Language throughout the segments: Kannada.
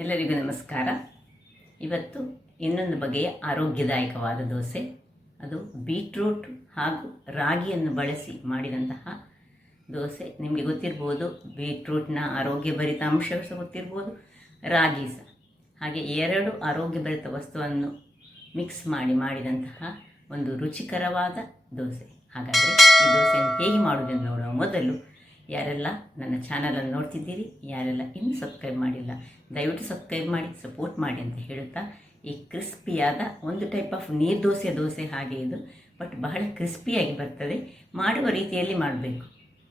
ಎಲ್ಲರಿಗೂ ನಮಸ್ಕಾರ. ಇವತ್ತು ಇನ್ನೊಂದು ಬಗೆಯ ಆರೋಗ್ಯದಾಯಕವಾದ ದೋಸೆ, ಅದು ಬೀಟ್ರೂಟ್ ಹಾಗೂ ರಾಗಿಯನ್ನು ಬಳಸಿ ಮಾಡಿದಂತಹ ದೋಸೆ. ನಿಮಗೆ ಗೊತ್ತಿರ್ಬೋದು, ಬೀಟ್ರೂಟ್ನ ಆರೋಗ್ಯಭರಿತ ಅಂಶ ಸಹ ಗೊತ್ತಿರ್ಬೋದು, ರಾಗಿ ಸಹ. ಹಾಗೆ ಎರಡು ಆರೋಗ್ಯಭರಿತ ವಸ್ತುವನ್ನು ಮಿಕ್ಸ್ ಮಾಡಿದಂತಹ ಒಂದು ರುಚಿಕರವಾದ ದೋಸೆ. ಹಾಗಾದರೆ ಈ ದೋಸೆಯನ್ನು ಹೇಗೆ ಮಾಡುವುದೆಂದು ನೋಡುವ ಮೊದಲು, ಯಾರೆಲ್ಲ ನನ್ನ ಚಾನಲನ್ನು ನೋಡ್ತಿದ್ದೀರಿ, ಯಾರೆಲ್ಲ ಇನ್ನೂ ಸಬ್ಸ್ಕ್ರೈಬ್ ಮಾಡಿಲ್ಲ, ದಯವಿಟ್ಟು ಸಬ್ಸ್ಕ್ರೈಬ್ ಮಾಡಿ ಸಪೋರ್ಟ್ ಮಾಡಿ ಅಂತ ಹೇಳುತ್ತಾ, ಈ ಕ್ರಿಸ್ಪಿಯಾದ ಒಂದು ಟೈಪ್ ಆಫ್ ನೀರು ದೋಸೆ ಹಾಗೆ ಇದು, ಬಟ್ ಬಹಳ ಕ್ರಿಸ್ಪಿಯಾಗಿ ಬರ್ತದೆ. ಮಾಡುವ ರೀತಿಯಲ್ಲಿ ಮಾಡಬೇಕು.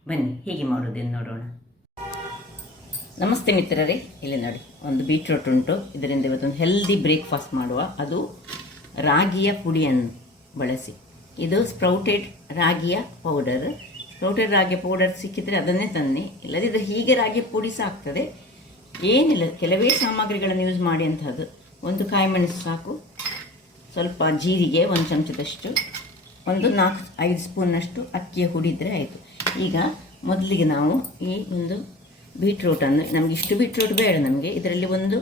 ಬನ್ನಿ ಹೇಗೆ ಮಾಡೋದೆಂದು ನೋಡೋಣ. ನಮಸ್ತೆ ಮಿತ್ರರೇ, ಇಲ್ಲಿ ನೋಡಿ ಒಂದು ಬೀಟ್ರೂಟ್ ಉಂಟು. ಇದರಿಂದ ಇವತ್ತೊಂದು ಹೆಲ್ದಿ ಬ್ರೇಕ್ಫಾಸ್ಟ್ ಮಾಡುವ. ಅದು ರಾಗಿಯ ಪುಡಿಯನ್ನು ಬಳಸಿ. ಇದು ಸ್ಪ್ರೌಟೆಡ್ ರಾಗಿಯ ಪೌಡರ್. ಸ್ಪ್ರೌಟೆಡ್ ರಾಗಿ ಪೌಡರ್ ಸಿಕ್ಕಿದರೆ ಅದನ್ನೇ ತನ್ನಿ, ಇಲ್ಲದಿದ್ದರೆ ಹೀಗೆ ರಾಗಿ ಪುಡಿ ಸಹ ಆಗ್ತದೆ. ಏನಿಲ್ಲ, ಕೆಲವೇ ಸಾಮಗ್ರಿಗಳನ್ನು ಯೂಸ್ ಮಾಡಿ ಅಂತಹದ್ದು. ಒಂದು ಕಾಯಿಮೆಣಸು ಸಾಕು, ಸ್ವಲ್ಪ ಜೀರಿಗೆ 1 ಚಮಚದಷ್ಟು, ಒಂದು 4-5 ಸ್ಪೂನ್ನಷ್ಟು ಅಕ್ಕಿಯ ಹುಡಿದರೆ ಆಯಿತು. ಈಗ ಮೊದಲಿಗೆ ನಾವು ಈ ಒಂದು ಬೀಟ್ರೂಟನ್ನು, ನಮಗೆ ಇಷ್ಟು ಬೀಟ್ರೂಟ್ ಬೇಡ ನಮಗೆ, ಇದರಲ್ಲಿ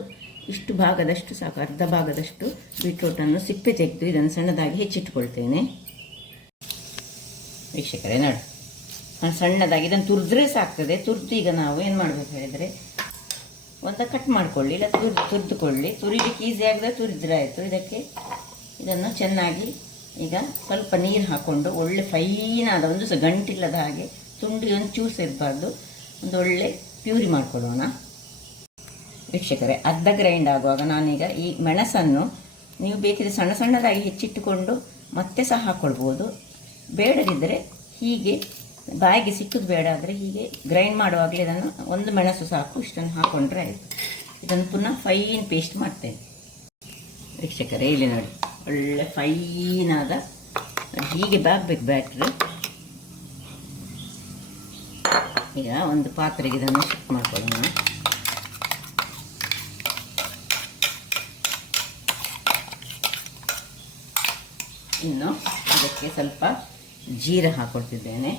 ಇಷ್ಟು ಭಾಗದಷ್ಟು ಸಾಕು, ಅರ್ಧ ಭಾಗದಷ್ಟು ಬೀಟ್ರೂಟನ್ನು ಸಿಪ್ಪೆ ತೆಗೆದು ಇದನ್ನು ಸಣ್ಣದಾಗಿ ಹೆಚ್ಚಿಟ್ಕೊಳ್ತೇನೆ. ವೀಕ್ಷಕರೇ ನೋಡಿ, ಸಣ್ಣದಾಗಿ ಇದನ್ನು ತುರಿದ್ರೆ ಸಾಕ್ತದೆ. ತುರಿದು ಈಗ ನಾವು ಏನು ಮಾಡಬೇಕು ಹೇಳಿದರೆ, ಒಂದು ಕಟ್ ಮಾಡಿಕೊಳ್ಳಿ, ಇಲ್ಲ ತುರಿದುಕೊಳ್ಳಿ. ತುರಿಲಿಕ್ಕೆ ಈಸಿ ಆಗಿದ್ರೆ ತುರಿದ್ರೆ ಆಯಿತು. ಇದನ್ನು ಚೆನ್ನಾಗಿ ಈಗ ಸ್ವಲ್ಪ ನೀರು ಹಾಕ್ಕೊಂಡು ಒಳ್ಳೆ ಫೈನಾದ, ಒಂದು ಸಹ ಗಂಟಿಲ್ಲದ ಹಾಗೆ, ತುಂಡು ಒಂದು ಚೂಸ್ ಇರಬಾರ್ದು, ಒಂದು ಒಳ್ಳೆ ಪ್ಯೂರಿ ಮಾಡಿಕೊಳ್ಳೋಣ. ವೀಕ್ಷಕರೇ, ಅರ್ಧ ಗ್ರೈಂಡ್ ಆಗುವಾಗ ನಾನೀಗ ಈ ಮೆಣಸನ್ನು ನೀವು ಬೇಕಿದ್ರೆ ಸಣ್ಣ ಸಣ್ಣದಾಗಿ ಹೆಚ್ಚಿಟ್ಟುಕೊಂಡು ಮತ್ತೆ ಸಹ ಹಾಕ್ಕೊಳ್ಬೋದು. ಬೇಡದಿದ್ದರೆ ಹೀಗೆ ಬಾಯಿಗೆ ಸಿಕ್ಕದು ಬೇಡ ಆದರೆ ಹೀಗೆ ಗ್ರೈಂಡ್ ಮಾಡುವಾಗಲೇ ಇದನ್ನು ಒಂದು ಮೆಣಸು ಸಾಕು, ಇಷ್ಟನ್ನು ಹಾಕ್ಕೊಂಡ್ರೆ ಆಯಿತು. ಇದನ್ನು ಪುನಃ ಫೈನ್ ಪೇಸ್ಟ್ ಮಾಡ್ತೇನೆ. ವೀಕ್ಷಕರೇ, ಇಲ್ಲಿ ನೋಡಿ ಒಳ್ಳೆ ಫೈನಾದ ಹೀಗೆ ಬಾಗಬೇಕು ಬ್ಯಾಟ್ರಿ. ಈಗ ಒಂದು ಪಾತ್ರೆಗೆ ಇದನ್ನು ಶಿಫ್ಟ್ ಮಾಡ್ಕೊಳ್ಳೋಣ. ಇನ್ನು ಇದಕ್ಕೆ ಸ್ವಲ್ಪ ಜೀರ ಹಾಕ್ಕೊಳ್ತಿದ್ದೇನೆ.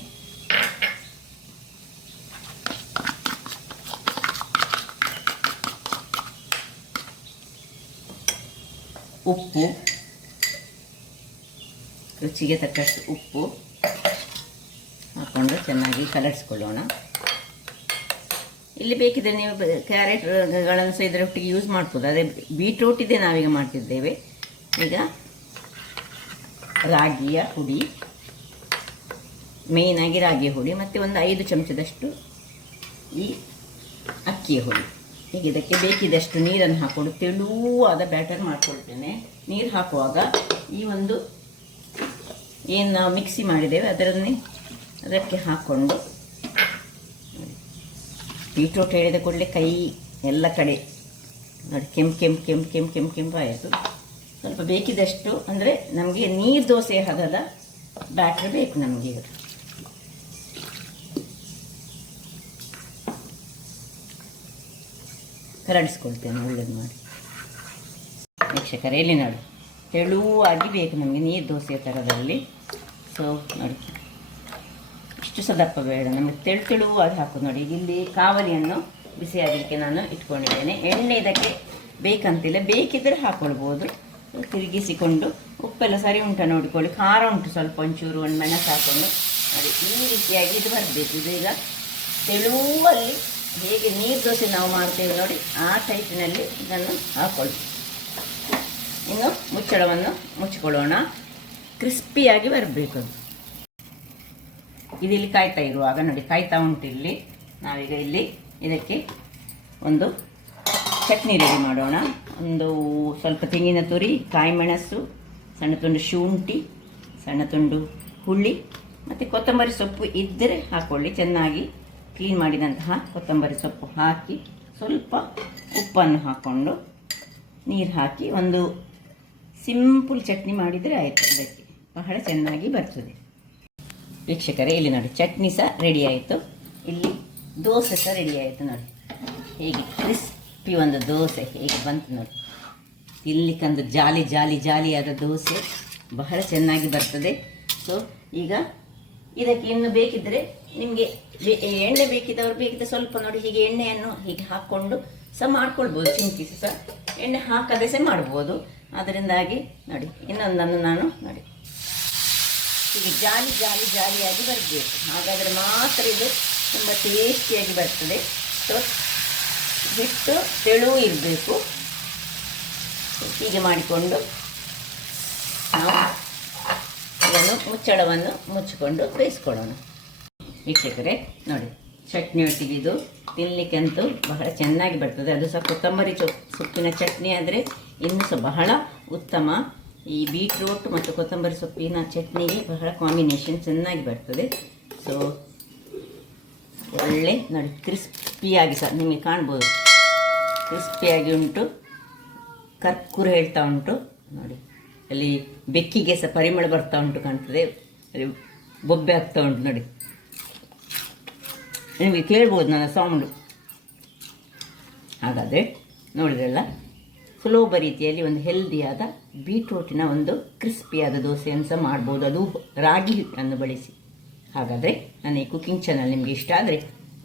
ಉಪ್ಪು, ರುಚಿಗೆ ತಕ್ಕಷ್ಟು ಉಪ್ಪು ಹಾಕ್ಕೊಂಡು ಚೆನ್ನಾಗಿ ಕಲರಿಸ್ಕೊಳ್ಳೋಣ. ಇಲ್ಲಿ ಬೇಕಿದ್ರೆ ನೀವು ಕ್ಯಾರೆಟ್ಗಳನ್ನು ಸಹ ಇದರೊಟ್ಟಿಗೆ ಯೂಸ್ ಮಾಡ್ಬೋದು. ಅದೇ ಬೀಟ್ರೂಟ್ ಇದೆ ನಾವೀಗ ಮಾಡ್ತಿದ್ದೇವೆ. ಈಗ ರಾಗಿಯ ಹುಡಿ, ಮೇಯ್ನಾಗಿ ರಾಗಿಯ ಹುಡಿ, ಮತ್ತು ಒಂದು 5 ಚಮಚದಷ್ಟು ಈ ಅಕ್ಕಿಯ ಹುಡಿ. ಈಗ ಇದಕ್ಕೆ ಬೇಕಿದಷ್ಟು ನೀರನ್ನು ಹಾಕ್ಕೊಂಡು ತೆಳುವಾದ ಬ್ಯಾಟರ್ ಮಾಡ್ಕೊಳ್ತೇನೆ. ನೀರು ಹಾಕುವಾಗ ಈ ಒಂದು ಏನು ನಾವು ಮಿಕ್ಸಿ ಮಾಡಿದ್ದೇವೆ ಅದಕ್ಕೆ ಹಾಕ್ಕೊಂಡು, ಬೀಟ್ರೂಟ್ ಹೇಳಿದ ಕೂಡಲೇ ಕೈ ಎಲ್ಲ ಕಡೆ ನೋಡಿ ಕೆಂಪು ಆಯಿತು. ಸ್ವಲ್ಪ ಬೇಕಿದಷ್ಟು, ಅಂದರೆ ನಮಗೆ ನೀರು ದೋಸೆ ಹದದ ಬ್ಯಾಟ್ರ್ ಬೇಕು ನಮಗೆ. ಕರಡಿಸ್ಕೊಳ್ತೇನೆ ಒಳ್ಳೇದು ಮಾಡಿ. ವೀಕ್ಷಕರೇ, ಇಲ್ಲಿ ನೋಡಿ ತೆಳುವಾಗಿ ಬೇಕು ನಮಗೆ ನೀರು ದೋಸೆಯ ಥರದಲ್ಲಿ. ಸೊ ನೋಡಿ, ಇಷ್ಟು ಸಹ ದಪ್ಪ ಬೇಡ ನಮಗೆ, ತೆಳುವಾಗಿ ಹಾಕೋದು ನೋಡಿ. ಇಲ್ಲಿ ಕಾವಲಿಯನ್ನು ಬಿಸಿಯಾಗಲಿಕ್ಕೆ ನಾನು ಇಟ್ಕೊಂಡಿದ್ದೇನೆ. ಎಣ್ಣೆ ಇದಕ್ಕೆ ಬೇಕಂತಿಲ್ಲ, ಬೇಕಿದ್ದರೆ ಹಾಕ್ಕೊಳ್ಬೋದು. ತಿರುಗಿಸಿಕೊಂಡು ಉಪ್ಪೆಲ್ಲ ಸರಿ ಉಂಟ ನೋಡಿಕೊಳ್ಳಿ. ಖಾರ ಉಂಟು ಸ್ವಲ್ಪ, ಒಂಚೂರು ಒಂದು ಮೆಣಸು ಹಾಕ್ಕೊಂಡು ನೋಡಿ. ಈ ರೀತಿಯಾಗಿ ಇದು ಬರಬೇಕು. ಇದು ಈಗ ತೆಳುವಲ್ಲಿ ಹೇಗೆ ನೀರು ದೋಸೆ ನಾವು ಮಾಡ್ತೇವೆ ನೋಡಿ, ಆ ಟೈಪಿನಲ್ಲಿ ಇದನ್ನು ಹಾಕ್ಕೊಳ್ಳಿ. ಇನ್ನು ಮುಚ್ಚಳವನ್ನು ಮುಚ್ಚಿಕೊಳ್ಳೋಣ. ಕ್ರಿಸ್ಪಿಯಾಗಿ ಬರಬೇಕು ಅದು. ಇಲ್ಲಿ ಕಾಯ್ತಾ ಇರುವಾಗ ನೋಡಿ, ಕಾಯ್ತಾ ಉಂಟು ಇಲ್ಲಿ. ನಾವೀಗ ಇಲ್ಲಿ ಇದಕ್ಕೆ ಒಂದು ಚಟ್ನಿ ರೆಡಿ ಮಾಡೋಣ. ಒಂದು ಸ್ವಲ್ಪ ತೆಂಗಿನ ತುರಿ, ಕಾಯಿ ಮೆಣಸು, ಸಣ್ಣ ತುಂಡು ಶುಂಠಿ, ಸಣ್ಣ ತುಂಡು ಹುಳಿ, ಮತ್ತು ಕೊತ್ತಂಬರಿ ಸೊಪ್ಪು ಇದ್ದರೆ ಹಾಕ್ಕೊಳ್ಳಿ. ಚೆನ್ನಾಗಿ ಕ್ಲೀನ್ ಮಾಡಿದಂತಹ ಕೊತ್ತಂಬರಿ ಸೊಪ್ಪು ಹಾಕಿ, ಸ್ವಲ್ಪ ಉಪ್ಪನ್ನು ಹಾಕ್ಕೊಂಡು ನೀರು ಹಾಕಿ ಒಂದು ಸಿಂಪಲ್ ಚಟ್ನಿ ಮಾಡಿದರೆ ಆಯಿತು. ಇದಕ್ಕೆ ಬಹಳ ಚೆನ್ನಾಗಿ ಬರ್ತದೆ. ವೀಕ್ಷಕರೇ, ಇಲ್ಲಿ ನೋಡಿ ಚಟ್ನಿ ಸಹ ರೆಡಿ ಆಯಿತು. ಇಲ್ಲಿ ದೋಸೆ ಸಹ ರೆಡಿ ಆಯಿತು ನೋಡಿ. ಹೇಗೆ ಕ್ರಿಸ್ಪಿ ಒಂದು ದೋಸೆ ಹೇಗೆ ಬಂತು ನೋಡಿ. ತಿನ್ನಲಿಕ್ಕಂದು ಜಾಲಿಯಾದ ದೋಸೆ ಬಹಳ ಚೆನ್ನಾಗಿ ಬರ್ತದೆ. ಸೊ ಈಗ ಇದಕ್ಕೆ ಇನ್ನು ಬೇಕಿದ್ದರೆ ನಿಮಗೆ ಎಣ್ಣೆ ಬೇಕಿದ್ದವರು ಬೇಕಿದ್ದರೆ ಸ್ವಲ್ಪ ನೋಡಿ ಹೀಗೆ ಎಣ್ಣೆಯನ್ನು ಹೀಗೆ ಹಾಕ್ಕೊಂಡು ಸಹ ಮಾಡ್ಕೊಳ್ಬೋದು, ಚಿಂಕಿ ಸಹ ಎಣ್ಣೆ ಹಾಕದೆ ಸಹ ಮಾಡ್ಬೋದು. ಅದರಿಂದಾಗಿ ನೋಡಿ ಇನ್ನೊಂದನ್ನು ನಾನು ನೋಡಿ ಹೀಗೆ ಜಾಲಿ ಜಾಲಿ ಜಾಲಿಯಾಗಿ ಬರಬೇಕು, ಹಾಗಾದರೆ ಮಾತ್ರ ಇದು ತುಂಬ ಟೇಸ್ಟಿಯಾಗಿ ಬರ್ತದೆ. ಸೊ ಹಿಟ್ಟು ತೆಳು ಇರಬೇಕು. ಹೀಗೆ ಮಾಡಿಕೊಂಡು ನಾವು ಇದನ್ನು ಮುಚ್ಚಳವನ್ನು ಮುಚ್ಚಿಕೊಂಡು ಬೇಯಿಸ್ಕೊಳ್ಳೋಣ. ವೀಕ್ಷಕರೇ ನೋಡಿ, ಚಟ್ನಿ ಒಟ್ಟಿಗೆ ಇದು ತಿನ್ನಲಿಕ್ಕಂತೂ ಬಹಳ ಚೆನ್ನಾಗಿ ಬರ್ತದೆ. ಅದು ಸಹ ಕೊತ್ತಂಬರಿ ಸೊಪ್ಪಿನ ಚಟ್ನಿ ಆದರೆ ಇನ್ನೂ ಸಹ ಬಹಳ ಉತ್ತಮ. ಈ ಬೀಟ್ರೂಟ್ ಮತ್ತು ಕೊತ್ತಂಬರಿ ಸೊಪ್ಪಿನ ಚಟ್ನಿಗೆ ಬಹಳ ಕಾಂಬಿನೇಷನ್ ಚೆನ್ನಾಗಿ ಬರ್ತದೆ. ಸೊ ಒಳ್ಳೆ ನೋಡಿ ಕ್ರಿಸ್ಪಿಯಾಗಿ ಸಹ ನಿಮಗೆ ಕಾಣ್ಬೋದು, ಕ್ರಿಸ್ಪಿಯಾಗಿ ಉಂಟು, ಕರ್ಕುರು ಹೇಳ್ತಾ ಉಂಟು ನೋಡಿ. ಅಲ್ಲಿ ಬೆಕ್ಕಿಗೆ ಸಹ ಪರಿಮಳ ಬರ್ತಾ ಉಂಟು ಕಾಣ್ತದೆ, ಅಲ್ಲಿ ಬೊಬ್ಬೆ ಆಗ್ತಾ ಉಂಟು ನೋಡಿ, ನಿಮಗೆ ಕೇಳ್ಬೋದು ನನ್ನ ಸೌಂಡು. ಹಾಗಾದರೆ ನೋಡಿದ್ರಲ್ಲ, ಸುಲಭ ರೀತಿಯಲ್ಲಿ ಒಂದು ಹೆಲ್ದಿಯಾದ ಬೀಟ್ರೂಟಿನ ಒಂದು ಕ್ರಿಸ್ಪಿಯಾದ ದೋಸೆಯನ್ನು ಸಹ ಮಾಡ್ಬೋದು, ಅದು ರಾಗಿ ಹಿಟ್ಟನ್ನು ಬಳಸಿ. ಹಾಗಾದರೆ ನನ್ನ ಈ ಕುಕಿಂಗ್ ಚಾನಲ್ ನಿಮಗೆ ಇಷ್ಟ ಆದರೆ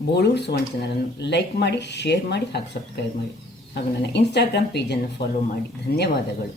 ಬೋಳೂರು ಸುವರ್ಣ ಚಾನಲನ್ನು ಲೈಕ್ ಮಾಡಿ, ಶೇರ್ ಮಾಡಿ ಹಾಗೂ ಸಬ್ಸ್ಕ್ರೈಬ್ ಮಾಡಿ ಹಾಗೂ ನನ್ನ ಇನ್ಸ್ಟಾಗ್ರಾಮ್ ಪೇಜನ್ನು ಫಾಲೋ ಮಾಡಿ. ಧನ್ಯವಾದಗಳು.